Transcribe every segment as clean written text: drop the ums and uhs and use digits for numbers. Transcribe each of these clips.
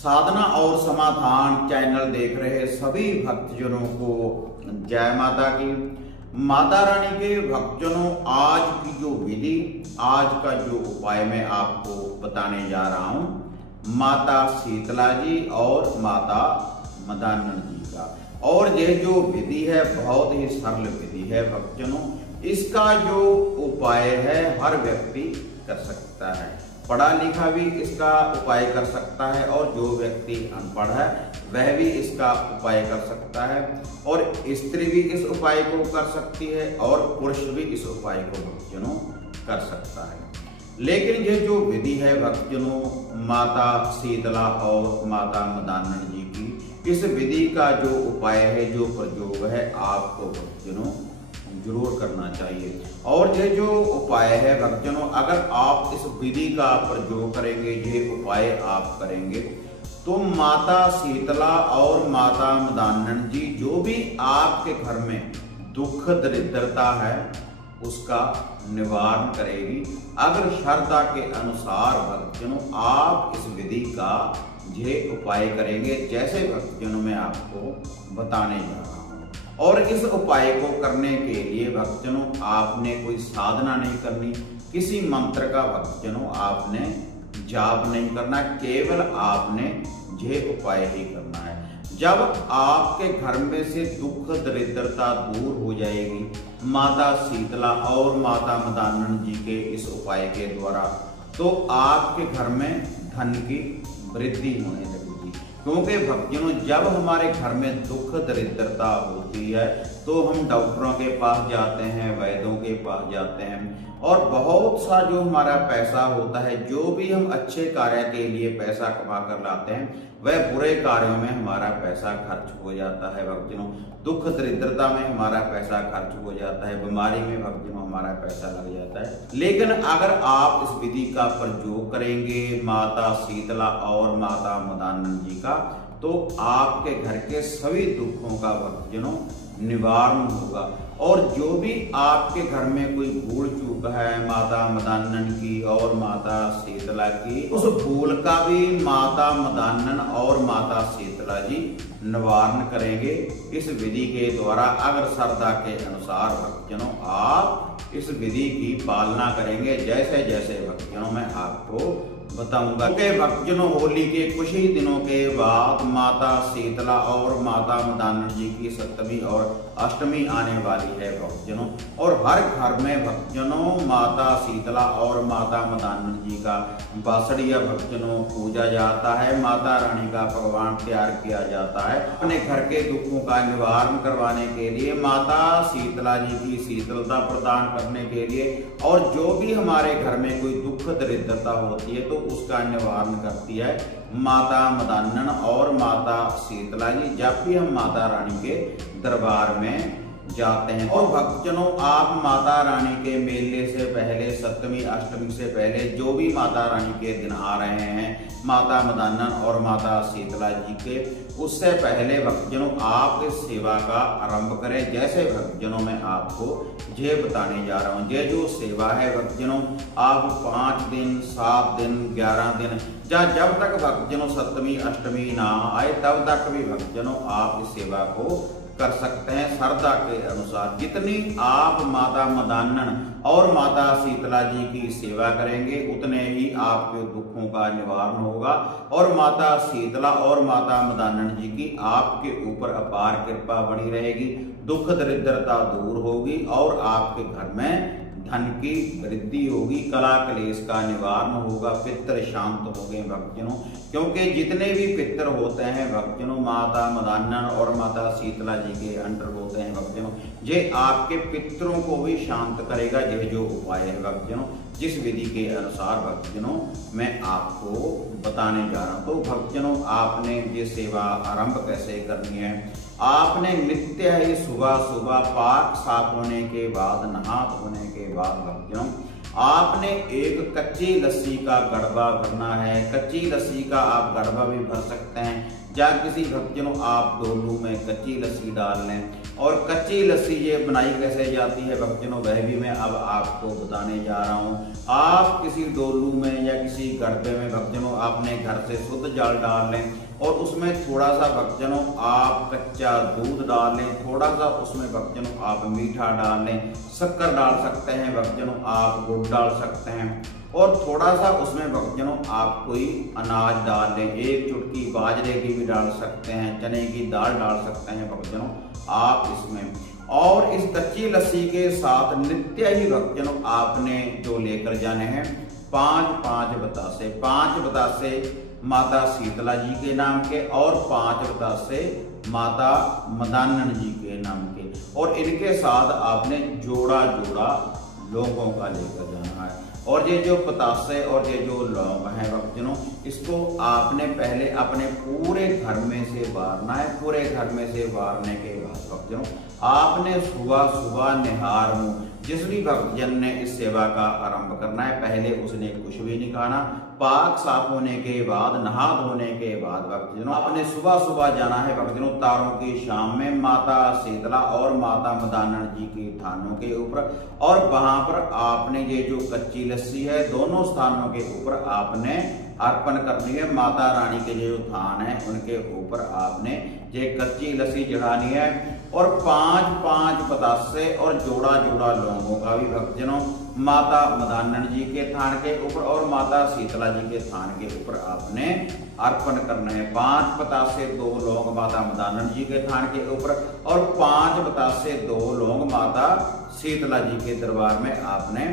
साधना और समाधान चैनल देख रहे सभी भक्तजनों को जय माता की। माता रानी के भक्तजनों, आज की जो विधि, आज का जो उपाय मैं आपको बताने जा रहा हूं, माता शीतला जी और माता मदानन जी का। और ये जो विधि है बहुत ही सरल विधि है भक्तजनों। इसका जो उपाय है हर व्यक्ति कर सकता है, पढ़ा लिखा भी इसका उपाय कर सकता है और जो व्यक्ति अनपढ़ है वह भी इसका उपाय कर सकता है, और स्त्री भी इस उपाय को कर सकती है और पुरुष भी इस उपाय को भक्तजनों कर सकता है। लेकिन ये जो विधि है भक्तजनों माता शीतला और माता मदानन जी की, इस विधि का जो उपाय है, जो प्रयोग है, आपको भक्तजनों जरूर करना चाहिए। और ये जो उपाय है भक्तजनों, अगर आप इस विधि का प्रयोग करेंगे, ये उपाय आप करेंगे, तो माता शीतला और माता मदानन जी जो भी आपके घर में दुख दरिद्रता है उसका निवारण करेगी, अगर श्रद्धा के अनुसार भक्तजनों आप इस विधि का ये उपाय करेंगे, जैसे भक्तजनों मैं आपको बताने जा रहा हूँ। और इस उपाय को करने के लिए भक्तजनों आपने कोई साधना नहीं करनी, किसी मंत्र का भक्तजनों आपने जाप नहीं करना, केवल आपने ये उपाय ही करना है। जब आपके घर में से दुख दरिद्रता दूर हो जाएगी माता शीतला और माता मदानन जी के इस उपाय के द्वारा, तो आपके घर में धन की वृद्धि होने लगेगी। क्योंकि भक्तजनों जब हमारे घर में दुख दरिद्रता होती है तो हम डॉक्टरों के पास जाते हैं, वैद्यों के पास जाते हैं, और बहुत सा जो हमारा पैसा होता है, जो भी हम अच्छे कार्य के लिए पैसा कमा कर लाते हैं, वह बुरे कार्यों में हमारा पैसा खर्च हो जाता है भक्तजनों। दुख दरिद्रता में हमारा पैसा खर्च हो जाता है, बीमारी में भक्तजनों हमारा पैसा लग जाता है। लेकिन अगर आप इस विधि का प्रयोग करेंगे माता शीतला और माता मदानन जी का, तो आपके घर के सभी दुखों का भक्तजनों निवारण होगा। और जो भी आपके घर में कोई भूल चूक है माता मदानन की और माता शीतला की, उस भूल का भी माता मदानन और माता शीतला जी निवारण करेंगे इस विधि के द्वारा, अगर श्रद्धा के अनुसार भक्तजनों आप इस विधि की पालना करेंगे, जैसे जैसे भक्तजनों मैं आपको बताऊंगा। कि भक्तजनों होली के कुछ ही दिनों के बाद माता शीतला और माता मदानन जी की सप्तमी और अष्टमी आने वाली है भक्तजनों, और हर घर में भक्तजनों माता शीतला और माता मदानन जी का बासड़िया भक्तजनों पूजा जाता है, माता रानी का भगवान तैयार किया जाता है। अपने घर के दुखों का निवारण करवाने के लिए, माता शीतला जी की शीतलता प्रदान करने के लिए, और जो भी हमारे घर में कोई दुख दरिद्रता होती है तो उसका निवारण करती है माता मदानन और माता शीतला जी, जब भी हम माता रानी के दरबार में जाते हैं। और भक्तजनों आप माता रानी के मेले से पहले, सप्तमी अष्टमी से पहले, जो भी माता रानी के दिन आ रहे हैं माता मदानन और माता शीतला जी के, उससे पहले भक्तजनों आप इस सेवा का आरंभ करें, जैसे भक्तजनों मैं आपको ये बताने जा रहा हूँ। ये जो सेवा है भक्तजनों आप 5 दिन, 7 दिन, 11 दिन, जब तक भक्तजनों सप्तमी अष्टमी ना आए तब तक भी भक्तजनों आप इस सेवा को कर सकते हैं श्रद्धा के अनुसार। जितनी आप माता मदानन और माता शीतला जी की सेवा करेंगे उतने ही आपके दुखों का निवारण होगा, और माता शीतला और माता मदानन जी की आपके ऊपर अपार कृपा बनी रहेगी, दुख दरिद्रता दूर होगी और आपके घर में धन की वृद्धि होगी, कला क्लेश का निवारण होगा, पितर शांत हो गए भक्तजनों। क्योंकि जितने भी पितर होते हैं भक्तजनों माता मदानन और माता शीतला जी के अंडर होते हैं भक्तजनों, ये आपके पितरों को भी शांत करेगा। ये जो उपाय है भक्तजनों, जिस विधि के अनुसार भक्तजनों मैं आपको बताने जा रहा हूँ। तो भक्तजनों आपने ये सेवा आरंभ कैसे करनी है, आपने नित्य ही सुबह सुबह पाक साफ होने के बाद, नहा धोने के बाद भक्तजनों आपने एक कच्ची लस्सी का गड़बा भरना है। कच्ची लस्सी का आप गड़बा भी भर सकते हैं, या किसी भक्तजनों आप डोलू में कच्ची लस्सी डाल लें। और कच्ची लस्सी ये बनाई कैसे जाती है भक्तजनों, वह भी मैं अब आपको बताने जा रहा हूँ। आप किसी डोलू में या किसी गड़बे में भक्तजनों अपने घर से शुद्ध जल डाल लें और उसमें थोड़ा सा भक्तजनों आप कच्चा दूध डाल लें, थोड़ा सा उसमें भक्तजनों आप मीठा डाल लें, शक्कर डाल सकते हैं भक्तजनों, आप गुड़ डाल सकते हैं और थोड़ा सा उसमें भक्तजनों आप कोई अनाज डाल लें, एक चुटकी बाजरे की भी डाल सकते हैं, चने की दाल डाल सकते हैं भक्तजनों आप इसमें। और इस कच्ची लस्सी के साथ नित्य ही भक्तजनों आपने जो लेकर जाने हैं 5 बतासे, 5 बतासे माता शीतला जी के नाम के और 5 बतासे माता मदानन जी के नाम के, और इनके साथ आपने जोड़ा लोगों का लेकर जाना है। और ये जो पतासे और ये जो लौंग है भक्तजनों, इसको आपने पहले अपने पूरे घर में से वारना है। पूरे घर में से वारने के बाद भक्तजनों आपने सुबह निहार मुंह, जिस भी भक्तजन ने इस सेवा का आरंभ करना है पहले उसने कुछ भी नहीं खाना। पाक साफ होने के बाद, नहा धोने के बाद भक्तजनों आपने सुबह जाना है भक्तजनों तारों की शाम में माता शीतला और माता मदानन जी के थानों के ऊपर, और वहां पर आपने ये जो कच्ची लस्सी है दोनों स्थानों के ऊपर आपने अर्पण करनी है। माता रानी के जो थान है उनके ऊपर आपने ये कच्ची लस्सी चढ़ानी है और 5 बतासे और जोड़ा लौंगों का भी भक्तजनों माता मदानन जी के थान के ऊपर और माता शीतला जी के थान के ऊपर आपने अर्पण करना है। 5 बतासे 2 लौंग माता मदानन जी के थान के ऊपर और 5 बतासे 2 लौंग माता शीतला जी के दरबार में आपने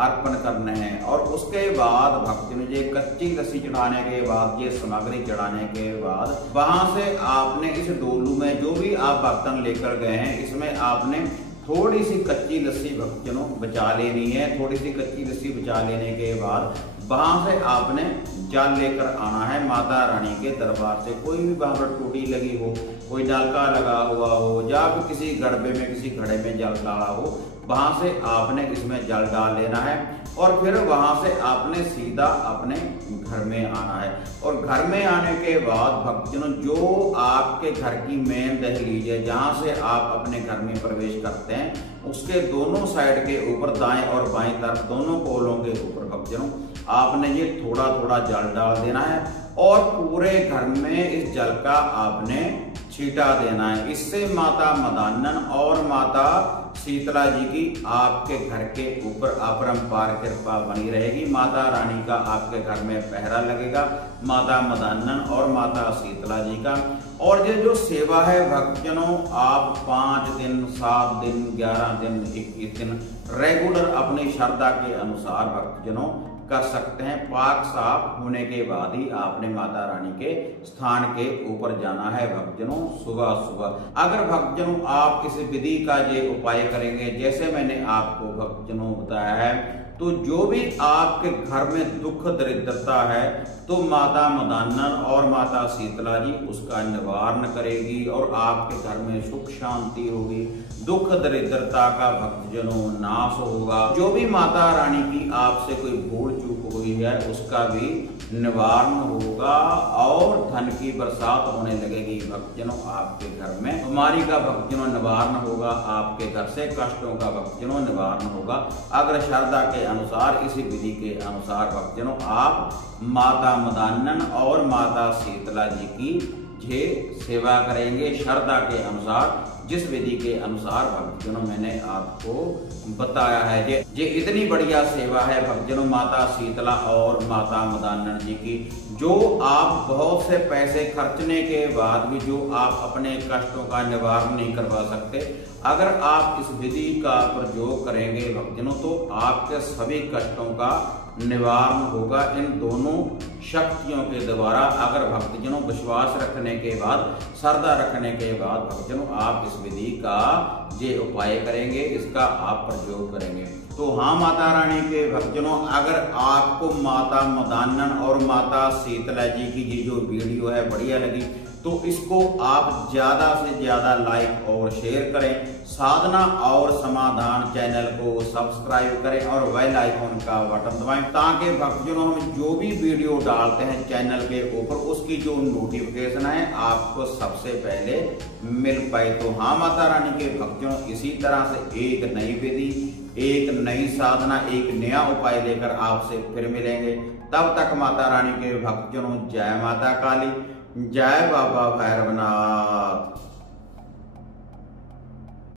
अर्पण करने हैं। और उसके बाद भक्तजनों ये कच्ची लस्सी चढ़ाने के बाद, ये सामग्री चढ़ाने के बाद वहां से आपने इस डोलू में जो भी आप बर्तन लेकर गए हैं इसमें आपने थोड़ी सी कच्ची लस्सी भक्तजनों बचा लेनी है। थोड़ी सी कच्ची लस्सी बचा लेने के बाद वहां से आपने जल लेकर आना है माता रानी के दरबार से। कोई भी वहां पर टूटी लगी हो, कोई नलका लगा हुआ हो या फिर किसी गड़बे में किसी घड़े में जल डाला हो, वहां से आपने इसमें जल डाल लेना है और फिर वहां से आपने सीधा अपने घर में आना है। और घर में आने के बाद भक्तजनों जो आपके घर की मेन दहलीज है जहां से आप अपने घर में प्रवेश करते हैं उसके दोनों साइड के ऊपर, दाएं और बाएं तरफ दोनों पोलों के ऊपर भक्तजनों आपने ये थोड़ा जल डाल देना है और पूरे घर में इस जल का आपने छींटा देना है। इससे माता मदानन और माता शीतला जी की आपके घर के ऊपर अपरंपार कृपा बनी रहेगी। माता रानी का आपके घर में पहरा लगेगा, माता मदानन और माता शीतला जी का। और ये जो सेवा है भक्तजनों आप 5 दिन, 7 दिन, 11 दिन, 21 दिन रेगुलर अपनी श्रद्धा के अनुसार भक्तजनों कर सकते हैं। पाक साफ होने के बाद ही आपने माता रानी के स्थान के ऊपर जाना है भक्तजनों सुबह। अगर भक्तजनों आप इस विधि का ये उपाय करेंगे जैसे मैंने आपको भक्तजनों बताया है, तो जो भी आपके घर में दुख दरिद्रता है तो माता मदानन और माता शीतला जी उसका निवारण करेगी और आपके घर में सुख शांति होगी, दुख दरिद्रता का भक्तजनों नाश होगा। जो भी माता रानी की आपसे कोई भूल चूक हुई है उसका भी निवारण होगा और धन की बरसात होने लगेगी भक्तजनों आपके घर में। बीमारी का भक्तजनों निवारण होगा, आपके घर से कष्टों का भक्तजनों निवारण होगा। अगर श्रद्धा के अनुसार, इसी विधि के अनुसार भक्तजनों आप माता मदानन और माता शीतला जी की ये सेवा करेंगे श्रद्धा के अनुसार, जिस विधि के अनुसार भक्तजनों मैंने आपको बताया है। ये इतनी बढ़िया सेवा है भक्तजनों माता शीतला और माता मदानन जी की, जो आप बहुत से पैसे खर्चने के बाद भी जो आप अपने कष्टों का निवारण नहीं करवा सकते, अगर आप इस विधि का प्रयोग करेंगे भक्तजनों तो आपके सभी कष्टों का निवारण होगा इन दोनों शक्तियों के द्वारा। अगर भक्तजनों विश्वास रखने के बाद, श्रद्धा रखने के बाद भक्तजनों आप इस विधि का ये उपाय करेंगे, इसका आप प्रयोग करेंगे। तो हाँ माता रानी के भक्तजनों, अगर आपको माता मदान्नन और माता शीतला जी की ये जो वीडियो है बढ़िया लगी तो इसको आप ज़्यादा से ज़्यादा लाइक और शेयर करें। साधना और समाधान चैनल को सब्सक्राइब करें और बेल आइकॉन का बटन दबाएं, ताकि भक्तजनों हम जो भी वीडियो डालते हैं चैनल के ऊपर उसकी जो नोटिफिकेशन है आपको सबसे पहले मिल पाए। तो हाँ माता रानी के भक्तजनों, इसी तरह से एक नई विधि, एक नई साधना, एक नया उपाय लेकर आपसे फिर मिलेंगे। तब तक माता रानी के भक्तजनों, जय माता काली, जय बाबा भैरवनाथ।